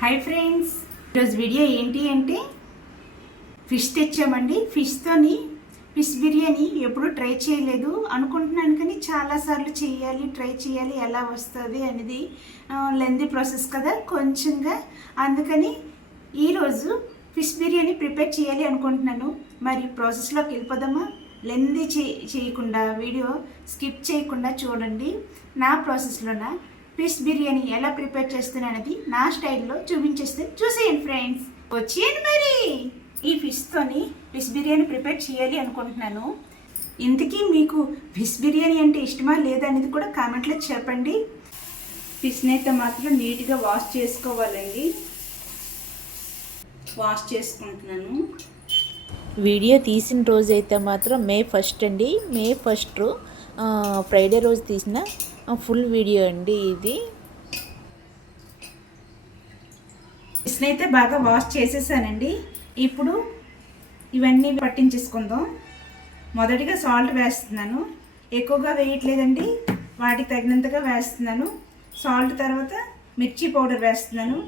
Hi friends, ఈరోజు video ఏంటి అంటే ఫిష్ తెచ్చామండి. ఫిష్ బిర్యానీ ఎప్పుడు ట్రై చేయలేదు అనుకుంటున్నాను, కానీ చాలాసార్లు ట్రై చేయాలి ఎలా వస్తుంది అనేది లెందీ ప్రాసెస్ కదా కొంచెంగా. అందుకని ఈరోజు ఫిష్ బిర్యానీ ప్రిపేర్ చేయాలి అనుకుంటున్నాను. మరి ప్రాసెస్లోకి వెళ్ళిపోదామా? లెందీ చేయకుండా వీడియో స్కిప్ చేయకుండా చూడండి. నా ప్రాసెస్లోన ఫిష్ బిర్యానీ ఎలా ప్రిపేర్ చేస్తున్నానది నా స్టైల్లో చూసేయండి ఫ్రెండ్స్. వచ్చేయండి. మరి ఈ ఫిష్ బిర్యానీ ప్రిపేర్ చేయాలి అనుకుంటున్నాను. ఇంతకీ మీకు ఫిష్ బిర్యానీ అంటే ఇష్టమా లేదా అనేది కూడా కామెంట్లో చెప్పండి. ఫిష్ని అయితే మాత్రం నీట్గా వాష్ చేసుకోవాలండి. వాష్ చేసుకుంటున్నాను. వీడియో తీసిన రోజు అయితే మాత్రం మే 1 అండి. మే 1 ఫ్రైడే రోజు తీసిన ఫుల్ వీడియో అండి ఇది. ఫిష్ని అయితే బాగా వాష్ చేసేసానండి. ఇప్పుడు ఇవన్నీ పట్టించేసుకుందాం. మొదటిగా సాల్ట్ వేస్తున్నాను. ఎక్కువగా వేయట్లేదండి, వాటికి తగినంతగా వేస్తున్నాను. సాల్ట్ తర్వాత మిర్చి పౌడర్ వేస్తున్నాను.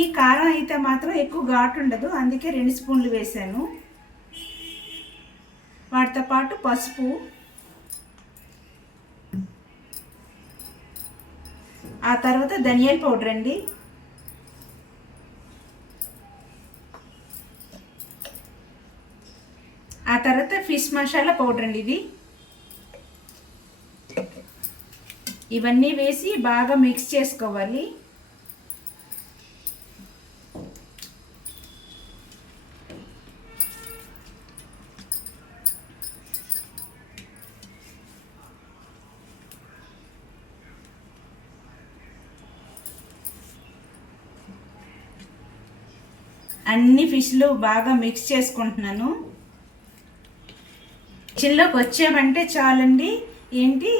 ఈ కారం అయితే మాత్రం ఎక్కువ ఘాటు ఉండదు, అందుకే 2 స్పూన్లు వేసాను. వాటితో పాటు పసుపు, ఆ తర్వాత ధనియాల పౌడర్ అండి. ఆ తర్వాత ఫిష్ మసాలా పౌడర్ అండి. ఇవన్నీ వేసి బాగా మిక్స్ చేసుకోవాలి. అన్ని ఫిష్లు బాగా మిక్స్ చేసుకుంటున్నాను. కిచెన్లోకి వచ్చామంటే చాలండి, ఏంటి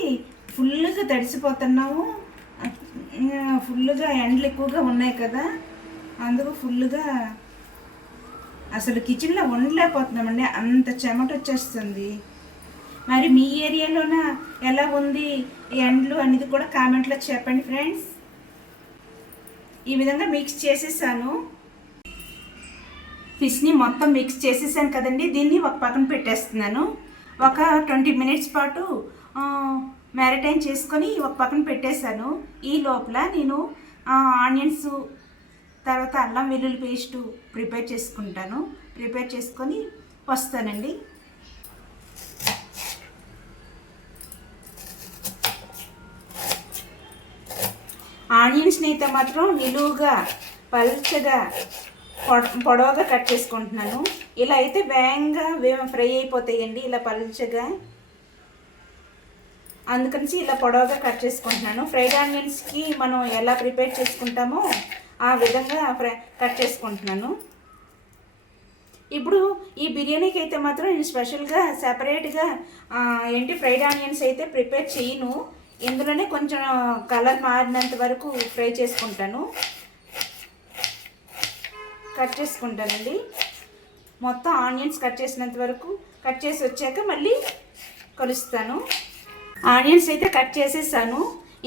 ఫుల్గా తడిసిపోతున్నాము. ఫుల్గా ఎండలు ఎక్కువగా ఉన్నాయి కదా, అందుకు ఫుల్గా అసలు కిచెన్లో ఉండలేకపోతున్నామండి, అంత చెమట వచ్చేస్తుంది. మరి మీ ఏరియాలోన ఎలా ఉంది ఎండలు అనేది కూడా కామెంట్లో చెప్పండి ఫ్రెండ్స్. ఈ విధంగా మిక్స్ చేసేసాను. ఫిష్ని మొత్తం మిక్స్ చేసేసాను కదండి. దీన్ని ఒక పక్కన పెట్టేస్తున్నాను. ఒక 20 మినిట్స్ పాటు మ్యారిటైన్ చేసుకొని ఒక పక్కన పెట్టేశాను. ఈ లోపల నేను ఆనియన్స్ తర్వాత అల్లం వెల్లుల్లి పేస్టు ప్రిపేర్ చేసుకొని వస్తానండి. ఆనియన్స్ని అయితే మాత్రం నిలువుగా పల్చగా పొడవుగా కట్ చేసుకుంటున్నాను. ఇలా అయితే వేగంగా ఫ్రై అయిపోతాయండి, ఇలా పలుచగా. అందుకని ఇలా పొడవుగా కట్ చేసుకుంటున్నాను. ఫ్రైడ్ ఆనియన్స్కి మనం ఎలా ప్రిపేర్ చేసుకుంటామో ఆ విధంగా కట్ చేసుకుంటున్నాను. ఇప్పుడు ఈ బిర్యానీకి అయితే మాత్రం నేను స్పెషల్గా సెపరేట్గా ఫ్రైడ్ ఆనియన్స్ అయితే ప్రిపేర్ చేయను. ఇందులోనే కొంచెం కలర్ మారినంత వరకు ఫ్రై చేసుకుంటాను, కట్ చేసుకుంటానండి. మొత్తం ఆనియన్స్ కట్ చేసినంత వరకు కట్ చేసి వచ్చాక మళ్ళీ కలుస్తాను. ఆనియన్స్ అయితే కట్ చేసేసాను.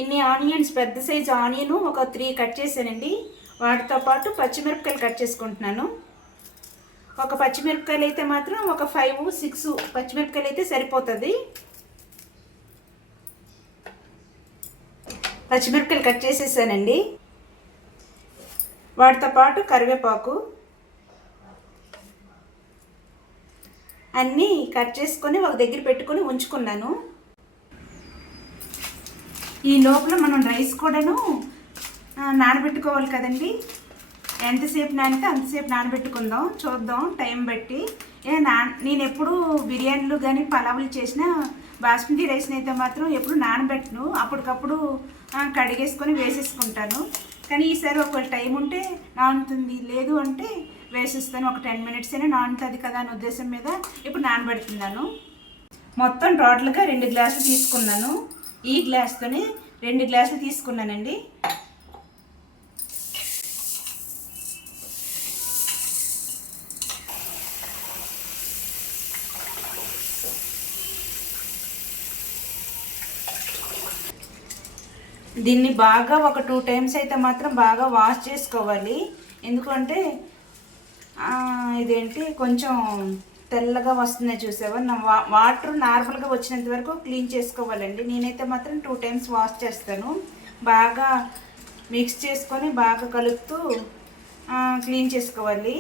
ఇన్ని ఆనియన్స్, పెద్ద సైజు ఆనియన్ ఒక 3 కట్ చేశానండి. వాటితో పాటు పచ్చిమిరపకాయలు కట్ చేసుకుంటున్నాను. ఒక పచ్చిమిరపకాయలు అయితే మాత్రం ఒక 5-6 పచ్చిమిరపకాయలు అయితే సరిపోతుంది. పచ్చిమిరపకాయలు కట్ చేసేసానండి. వాటితో పాటు కరివేపాకు అన్నీ కట్ చేసుకొని ఒక దగ్గర పెట్టుకొని ఉంచుకున్నాను. ఈ లోపల మనం రైస్ కూడాను నానబెట్టుకోవాలి కదండి. ఎంతసేపు నానితే అంతసేపు నానబెట్టుకుందాం, చూద్దాం టైం బట్టి. నేను ఎప్పుడు బిర్యానీలు కానీ పలావులు చేసిన బాస్మతి రైస్ని అయితే మాత్రం ఎప్పుడు నానబెట్టను, అప్పటికప్పుడు కడిగేసుకొని వేసేసుకుంటాను. కానీ ఈసారి ఒకవేళ టైం ఉంటే నానుతుంది, లేదు అంటే వేసేస్తాను. ఒక 10 మినిట్స్ అయినా నానుతుంది కదా అనే ఉద్దేశం మీద ఇప్పుడు నానబెడుతున్నాను. మొత్తం టోటల్గా 2 గ్లాసులు తీసుకున్నాను. ఈ గ్లాస్తోనే 2 గ్లాసులు తీసుకున్నానండి. దీన్ని బాగా ఒక 2 టైమ్స్ అయితే మాత్రం బాగా వాష్ చేసుకోవాలి. ఎందుకంటే ఇదేంటి కొంచెం తెల్లగా వస్తున్నాయి చూసావా. వాటర్ నార్మల్గా వచ్చినంత వరకు క్లీన్ చేసుకోవాలండి. నేనైతే మాత్రం 2 టైమ్స్ వాష్ చేస్తాను. బాగా మిక్స్ చేసుకొని బాగా కలుపుతూ క్లీన్ చేసుకోవాలి.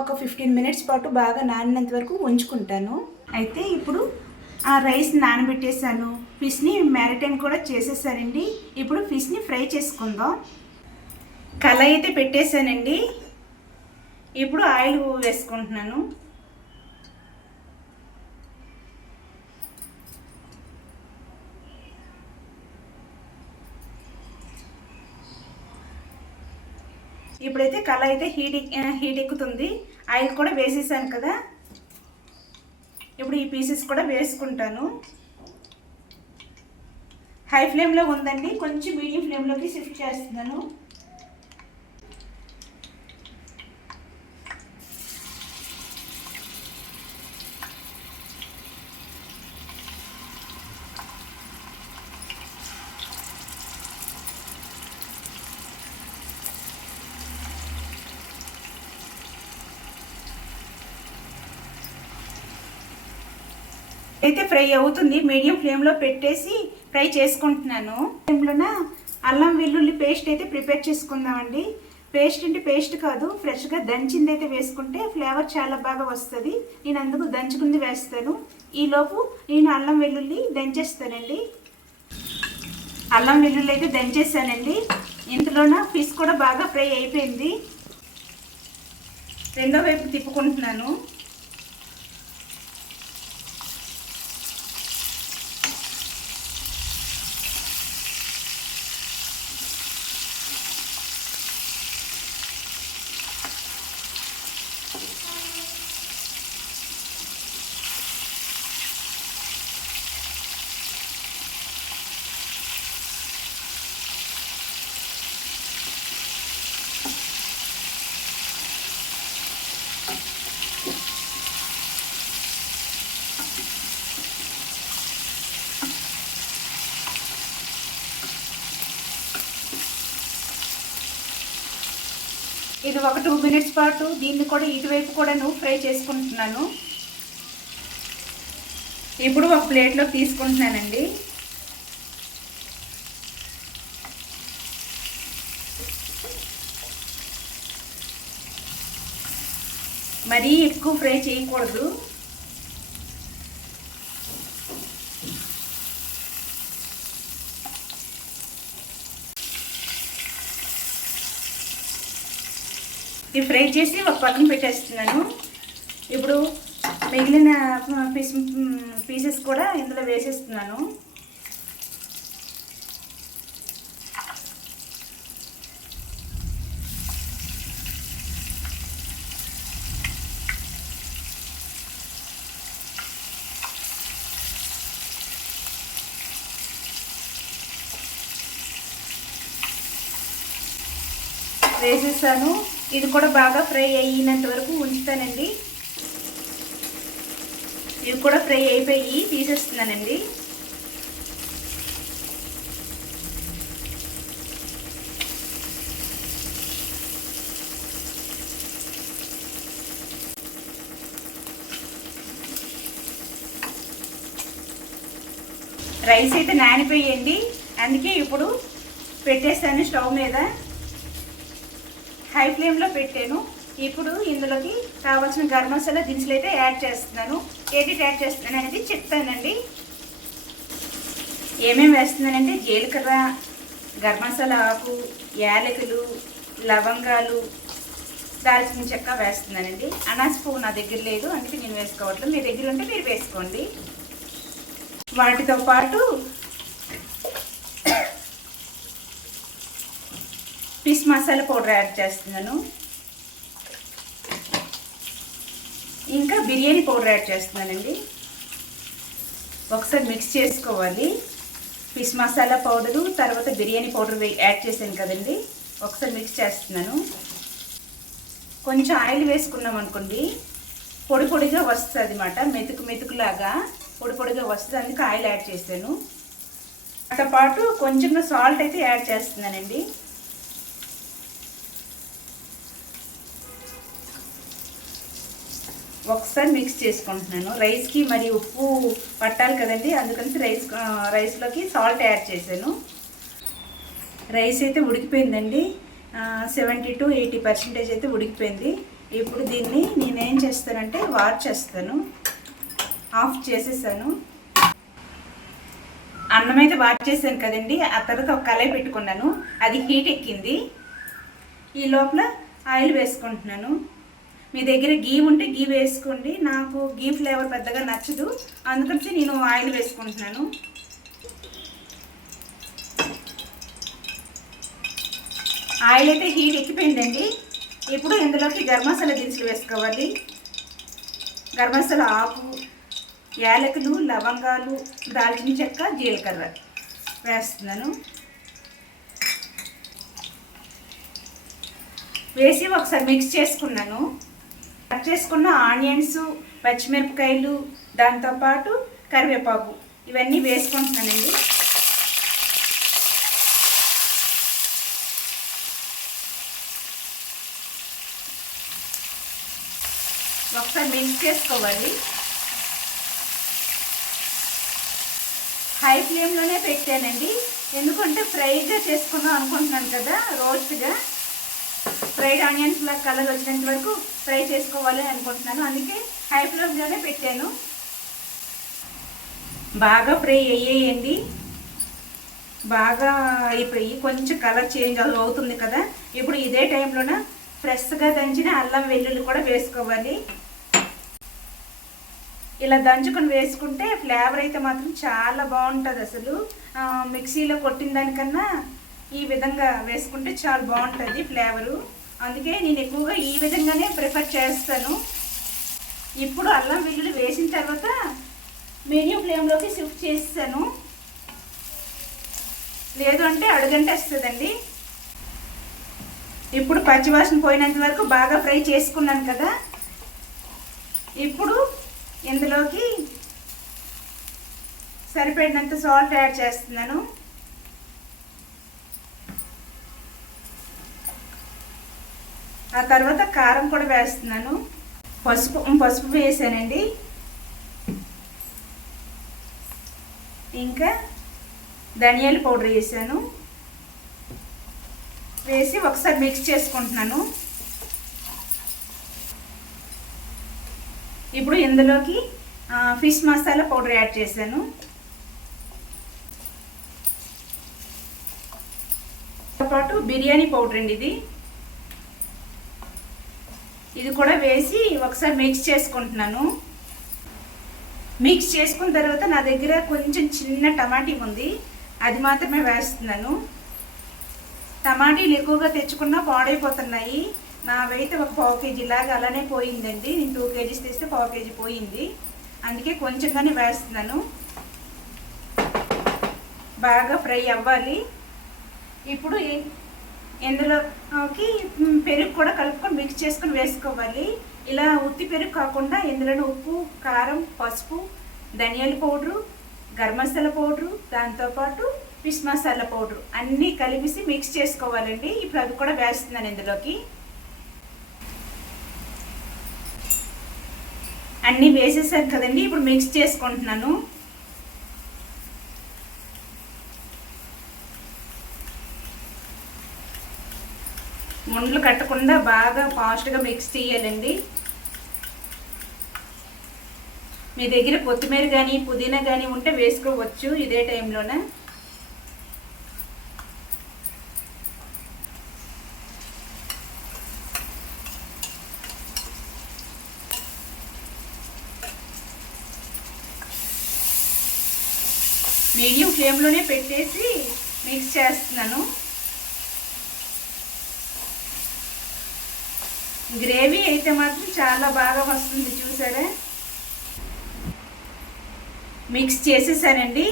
ఒక 15 మినిట్స్ పాటు బాగా నానినంత వరకు ఉంచుకుంటాను. అయితే ఇప్పుడు ఆ రైస్ నానబెట్టేసాను, ఫిష్ని మ్యారినేట్ కూడా చేసేసానండి. ఇప్పుడు ఫిష్ని ఫ్రై చేసుకుందాం. కళాయి అయితే పెట్టేశానండి. ఇప్పుడు ఆయిల్ వేసుకుంటున్నాను. ఇప్పుడైతే కళాయి అయితే హీట్ ఎక్కుతుంది. ఆయిల్ కూడా వేసేసాను కదా. ఇప్పుడు ఈ పీసెస్ కూడా వేసుకుంటాను. హై ఫ్లేమ్లో ఉందండి, కొంచెం మీడియం ఫ్లేమ్లోకి షిఫ్ట్ చేస్తున్నాను. అయితే ఫ్రై అవుతుంది. మీడియం ఫ్లేమ్లో పెట్టేసి ఫ్రై చేసుకుంటున్నాను. ఫ్లేమ్లోన అల్లం వెల్లుల్లి పేస్ట్ అయితే ప్రిపేర్ చేసుకుందామండి. పేస్ట్ అంటే పేస్ట్ కాదు, ఫ్రెష్గా దంచింది అయితే వేసుకుంటే ఫ్లేవర్ చాలా బాగా వస్తుంది. నేను అందుకు దంచుకుంది వేస్తాను. ఈలోపు నేను అల్లం వెల్లుల్లి దంచేస్తానండి. అల్లం వెల్లుల్లి అయితే దంచేస్తానండి. ఇందులోన ఫిష్ కూడా బాగా ఫ్రై అయిపోయింది. రెండో వైపు తిప్పుకుంటున్నాను. ఇది ఒక 2 మినిట్స్ పాటు దీన్ని కూడా ఇటువైపు కూడా ఫ్రై చేసుకుంటున్నాను. ఇప్పుడు ఒక ప్లేట్లో తీసుకుంటున్నానండి. మరీ ఎక్కువ ఫ్రై చేయకూడదు. ఇది ఫ్రై చేసి ఒక పక్కన పెట్టేస్తున్నాను. ఇప్పుడు మిగిలిన పీసెస్ కూడా ఇందులో వేసేస్తున్నాను. వేసేసాను. ఇది కూడా బాగా ఫ్రై అయినంత వరకు ఉంచుతానండి. ఇవి కూడా ఫ్రై అయిపోయి తీసేస్తున్నానండి. రైస్ అయితే నానిపోయండి, అందుకే ఇప్పుడు పెట్టేస్తాను స్టవ్ మీద. హై ఫ్లేమ్లో పెట్టాను. ఇప్పుడు ఇందులోకి కావాల్సిన గరం మసాలా దినుసులు అయితే యాడ్ చేస్తున్నాను. ఏది యాడ్ చేస్తున్నాను అనేది చెప్తానండి. ఏమేమి వేస్తున్నానంటే జీలకర్ర, గరం మసాలా ఆకు, యాలకులు, లవంగాలు, దాల్చిన చెక్క వేస్తున్నానండి. అనాస పువ్వు నా దగ్గర లేదు, అందుకే నేను వేసుకోవట్లేదు. మీ దగ్గర ఉంటే మీరు వేసుకోండి. వాటితో పాటు ఫిష్ మసాలా పౌడర్ యాడ్ చేస్తున్నాను. ఇంకా బిర్యానీ పౌడర్ యాడ్ చేస్తున్నానండి. ఒకసారి మిక్స్ చేసుకోవాలి. ఫిష్ మసాలా పౌడరు తర్వాత బిర్యానీ పౌడర్ యాడ్ చేశాను కదండి, ఒకసారి మిక్స్ చేస్తున్నాను. కొంచెం ఆయిల్ వేసుకున్నాం అనుకోండి పొడి పొడిగా వస్తుంది అన్నమాట, మెతుకు మెతుకులాగా పొడి పొడిగా వస్తుంది. అందుకే ఆయిల్ యాడ్ చేశాను. దాంతో పాటు కొంచెంగా సాల్ట్ అయితే యాడ్ చేస్తున్నానండి. ఒకసారి మిక్స్ చేసుకుంటున్నాను. రైస్కి మరి ఉప్పు పట్టాలి కదండి, అందుకని రైస్లోకి సాల్ట్ యాడ్ చేశాను. రైస్ అయితే ఉడికిపోయిందండి, 70 to 80% అయితే ఉడికిపోయింది. ఇప్పుడు దీన్ని నేనేం చేస్తానంటే వాష్ చేస్తాను. ఆఫ్ చేసేసాను. అన్నం అయితే వాష్ చేశాను కదండి. ఆ తర్వాత ఒక కళాయి పెట్టుకున్నాను, అది హీట్ ఎక్కింది. ఈ లోపల ఆయిల్ వేసుకుంటున్నాను. మీ దగ్గర గీ ఉంటే గీ వేసుకోండి. నాకు గీ ఫ్లేవర్ పెద్దగా నచ్చదు, అందుకని నేను ఆయిల్ వేసుకుంటున్నాను. ఆయిల్ అయితే హీట్ ఎక్కిపోయిందండి. ఇప్పుడు ఇందులోకి గరం మసాలా దినుసులు వేసుకోవాలి. గరం మసాలా ఆకు, యాలకులు, లవంగాలు, దాల్చిన చెక్క, జీలకర్ర వేస్తున్నాను. వేసి ఒకసారి మిక్స్ చేసుకున్నాను. కట్ చేసుకున్న ఆనియన్స్, పచ్చిమిరపకాయలు, దాంతోపాటు కరివేపాకు ఇవన్నీ వేసుకుంటున్నానండి. ఒకసారి మిక్స్ చేసుకోవాలి. హై ఫ్లేమ్లోనే పెట్టానండి, ఎందుకంటే ఫ్రైగా చేసుకుందాం అనుకుంటున్నాను కదా, రోస్ట్గా ఫ్రైడ్ ఆనియన్స్ లా కలర్ వచ్చినంత వరకు ఫ్రై చేసుకోవాలి అనుకుంటున్నాను. అందుకే హై ఫ్లేమ్లోనే పెట్టాను. బాగా ఫ్రై అయ్యేయండి. బాగా ఇప్పుడు కొంచెం కలర్ చేంజ్ అవుతుంది కదా, ఇప్పుడు ఇదే టైంలోన ఫ్రెష్గా దంచిన అల్లం వెల్లుల్లి కూడా వేసుకోవాలి. ఇలా దంచుకొని వేసుకుంటే ఫ్లేవర్ అయితే మాత్రం చాలా బాగుంటుంది. అసలు మిక్సీలో కొట్టిన దానికన్నా ఈ విధంగా వేసుకుంటే చాలా బాగుంటుంది ఫ్లేవరు. అందుకే నేను ఎక్కువగా ఈ విధంగానే ప్రిఫర్ చేస్తాను. ఇప్పుడు అల్లం వెల్లుల్లి వేసిన తర్వాత మీడియం ఫ్లేమ్లోకి షిఫ్ట్ చేస్తాను, లేదు అంటే అడుగంటేస్తుందండి. ఇప్పుడు పచ్చివాసన పోయినంత వరకు బాగా ఫ్రై చేసుకున్నాను కదా, ఇప్పుడు ఇందులోకి సరిపడినంత సాల్ట్ యాడ్ చేస్తున్నాను. ఆ తర్వాత కారం కూడా వేస్తున్నాను. పసుపు వేసానండి. ఇంకా ధనియాల పౌడర్ వేసాను. వేసి ఒకసారి మిక్స్ చేసుకుంటున్నాను. ఇప్పుడు ఇందులోకి ఫిష్ మసాలా పౌడర్ యాడ్ చేశాను. పాటు బిర్యానీ పౌడర్ అండి ఇది కూడా వేసి ఒకసారి మిక్స్ చేసుకుంటున్నాను. మిక్స్ చేసుకున్న తర్వాత నా దగ్గర కొంచెం చిన్న టమాటీ ఉంది, అది మాత్రమే వేస్తున్నాను. టమాటీలు ఎక్కువగా తెచ్చుకున్నా పాడైపోతున్నాయి. నావైతే ఒక 1/4 kg లాగా అలానే పోయిందండి. నేను 2 kgs తెస్తే 1/4 kg పోయింది, అందుకే కొంచెంగానే వేస్తున్నాను. బాగా ఫ్రై అవ్వాలి. ఇప్పుడు ఇందులోకి పెరుగు కూడా కలుపుకొని మిక్స్ చేసుకొని వేసుకోవాలి. ఇలా ఉత్తి పెరుగు కాకుండా ఇందులో ఉప్పు, కారం, పసుపు, ధనియాల పౌడరు, గరం మసాలా పౌడరు, దాంతోపాటు ఫిష్ మసాలా పౌడరు అన్నీ కలిపి మిక్స్ చేసుకోవాలండి. ఇప్పుడు అవి కూడా వేస్తున్నాను ఇందులోకి. అన్నీ వేసేసాను కదండి, ఇప్పుడు మిక్స్ చేసుకుంటున్నాను. ముండ్లు కట్టకుండా బాగా ఫాస్ట్గా మిక్స్ చేయాలండి. మీ దగ్గర కొత్తిమీర కానీ పుదీనా కానీ ఉంటే వేసుకోవచ్చు ఇదే టైంలోనే. మీడియం ఫ్లేమ్లోనే పెట్టేసి మిక్స్ చేస్తున్నాను. గ్రేవీ అయితే మాత్రం చాలా బాగా వస్తుంది, చూసారా. మిక్స్ చేసేసానండి.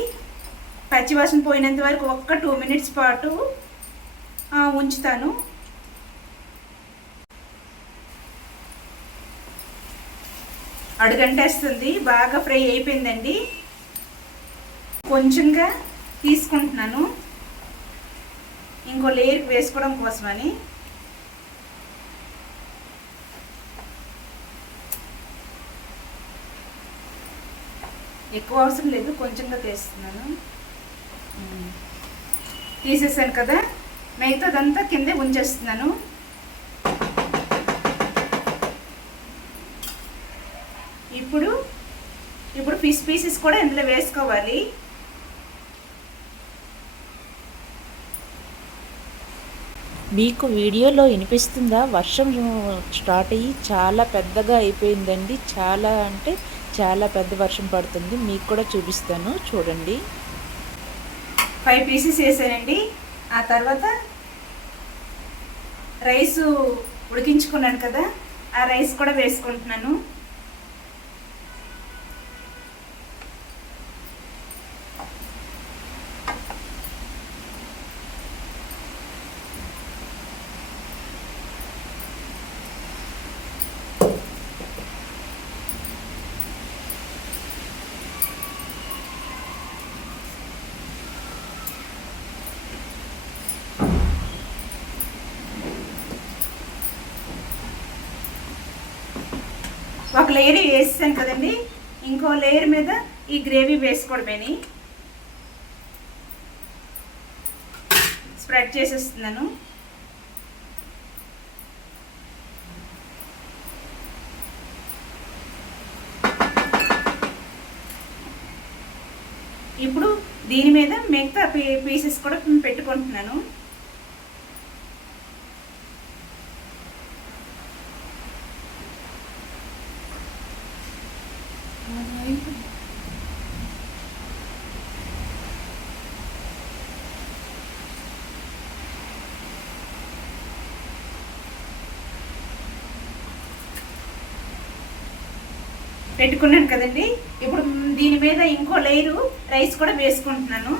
పచ్చివాసన పోయినంత వరకు ఒక్క 2 minutes పాటు ఉంచుతాను. అడుగంటేస్తుంది. బాగా ఫ్రై అయిపోయిందండి. కొంచెంగా తీసుకుంటున్నాను ఇంకో లేయర్కి వేసుకోవడం కోసమని. ఎక్కువ అవసరం లేదు, కొంచెంగా తీస్తున్నాను. తీసేసాను కదా, మిగతాదంతా కిందే ఉంచేస్తున్నాను. ఇప్పుడు ఫిష్ పీసెస్ కూడా ఇందులో వేసుకోవాలి. మీకు వీడియోలో వినిపిస్తుందా? వర్షం స్టార్ట్ అయ్యి చాలా పెద్దగా అయిపోయిందండి. చాలా అంటే చాలా పెద్ద వర్షం పడుతుంది. మీకు కూడా చూపిస్తాను, చూడండి. 5 పీసెస్ వేసానండి. ఆ తర్వాత రైసు ఉడికించుకున్నాను కదా, ఆ రైస్ కూడా వేసుకుంటున్నాను. ఒక లేయర్ వేసాను కదండి, ఇంకో లేయర్ మీద ఈ గ్రేవీ వేసుకోవడమేని స్ప్రెడ్ చేసేస్తున్నాను. ఇప్పుడు దీని మీద మిగతా పీసెస్ కూడా పెట్టుకుంటున్నాను. పెట్టుకున్నాను కదండి, ఇప్పుడు దీని మీద ఇంకో లేయరు రైస్ కూడా వేసుకుంటున్నాను.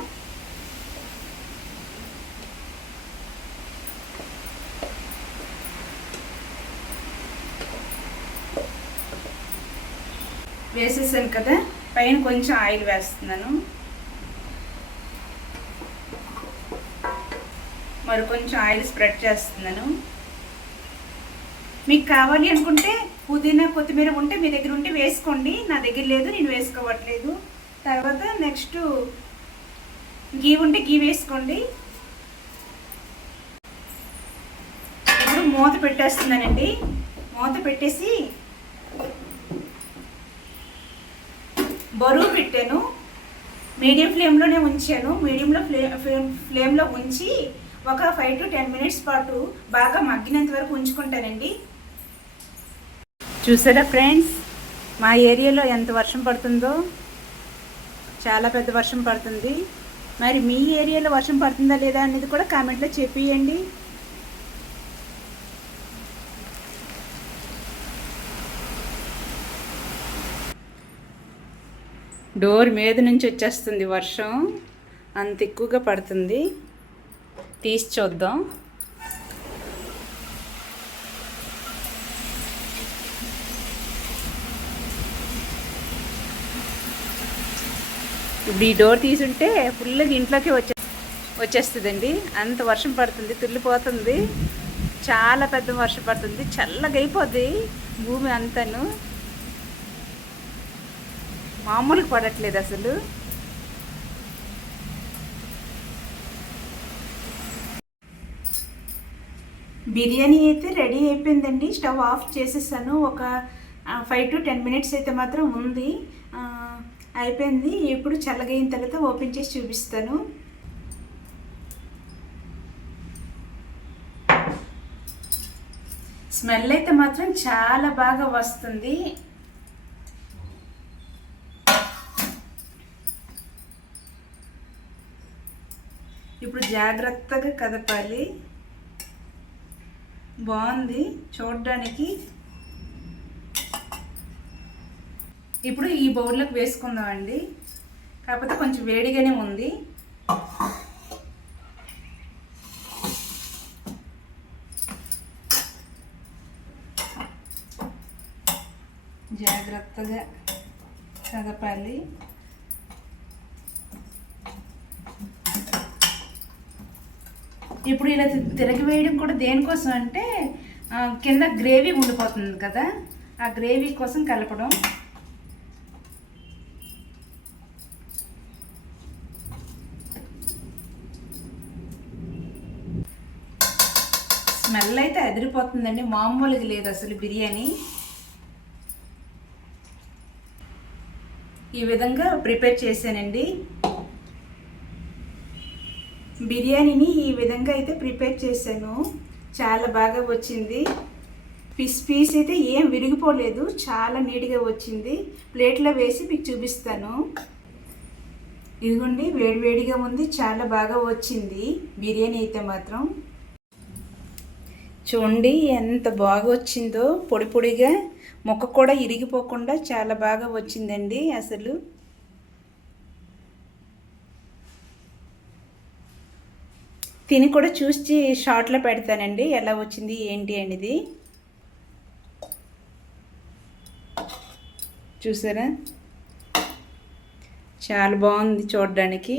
వేసేసాను కదా, పైన కొంచెం ఆయిల్ వేస్తున్నాను. మరి కొంచెం ఆయిల్ స్ప్రెడ్ చేస్తున్నాను. మీకు కావాలి అనుకుంటే పుదీనా కొత్తిమీర ఉంటే మీ దగ్గర ఉంటే వేసుకోండి. నా దగ్గర లేదు, నేను వేసుకోవట్లేదు. తర్వాత నెక్స్ట్ గీ ఉంటే గీ వేసుకోండి. ఇప్పుడు మూత పెట్టేస్తున్నానండి. మూత పెట్టేసి బరువు పెట్టాను. మీడియం ఫ్లేమ్లోనే ఉంచాను. మీడియంలో ఫ్లేమ్లో ఉంచి ఒక 5 to 10 మినిట్స్ పాటు బాగా మగ్గినంత వరకు ఉంచుకుంటానండి. చూసారా ఫ్రెండ్స్, మా ఏరియాలో ఎంత వర్షం పడుతుందో, చాలా పెద్ద వర్షం పడుతుంది. మరి మీ ఏరియాలో వర్షం పడుతుందా లేదా అనేది కూడా కామెంట్లో చెప్పియండి. డోర్ మీద నుంచి వచ్చేస్తుంది వర్షం, అంత ఎక్కువగా పడుతుంది. తీసి చూద్దాం. ఇప్పుడు ఈ డోర్ తీసుంటే ఫుల్గా ఇంట్లోకి వచ్చేస్తుందండి. అంత వర్షం పడుతుంది, తుల్లిపోతుంది. చాలా పెద్ద వర్షం పడుతుంది. చల్లగా అయిపోద్ది భూమి అంతాను. మామూలుగా పడట్లేదు అసలు. బిర్యానీ అయితే రెడీ అయిపోయిందండి. స్టవ్ ఆఫ్ చేసేసాను. ఒక 5 to 10 మినిట్స్ అయితే మాత్రం ఉంది. అయిపోయింది. ఇప్పుడు చల్లగైన తర్వాత ఓపెన్ చేసి చూపిస్తాను. స్మెల్ అయితే మాత్రం చాలా బాగా వస్తుంది. ఇప్పుడు జాగ్రత్తగా కదపాలి. బాగుంది చూడడానికి. ఇప్పుడు ఈ బౌల్లోకి వేసుకుందామండి. కాకపోతే కొంచెం వేడిగానే ఉంది. జాగ్రత్తగా కదపాలి. ఇప్పుడు ఇలా తిరగవేయడం కూడా దేనికోసం అంటే కింద గ్రేవీ ఉండిపోతుంది కదా, ఆ గ్రేవీ కోసం కలపడం. స్మెల్ అయితే అదిరిపోతుందండి, మామూలుగా లేదు అసలు బిర్యానీ. ఈ విధంగా ప్రిపేర్ చేశానండి బిర్యానీని. ఈ విధంగా అయితే ప్రిపేర్ చేశాను, చాలా బాగా వచ్చింది. పీస్ అయితే ఏం విరిగిపోలేదు, చాలా నీట్గా వచ్చింది. ప్లేట్లో వేసి మీకు చూపిస్తాను. ఇదిగోండి, వేడివేడిగా ఉంది, చాలా బాగా వచ్చింది బిర్యానీ అయితే మాత్రం. చూడండి ఎంత బాగా వచ్చిందో, పొడి పొడిగా, ముక్క కూడా ఇరిగిపోకుండా చాలా బాగా వచ్చిందండి అసలు. తిని కూడా చూసి షార్ట్లో పెడతానండి ఎలా వచ్చింది ఏంటి అనేది. చూసారా, చాలా బాగుంది చూడడానికి.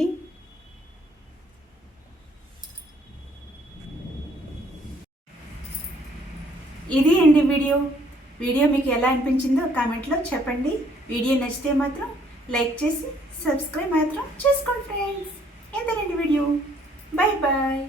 ఇది అండి వీడియో మీకు ఎలా అనిపించిందో కామెంట్లో చెప్పండి. వీడియో నచ్చితే మాత్రం లైక్ చేసి సబ్స్క్రైబ్ మాత్రం చేసుకోండి ఫ్రెండ్స్. ఎంతేనండి వీడియో. Bye bye.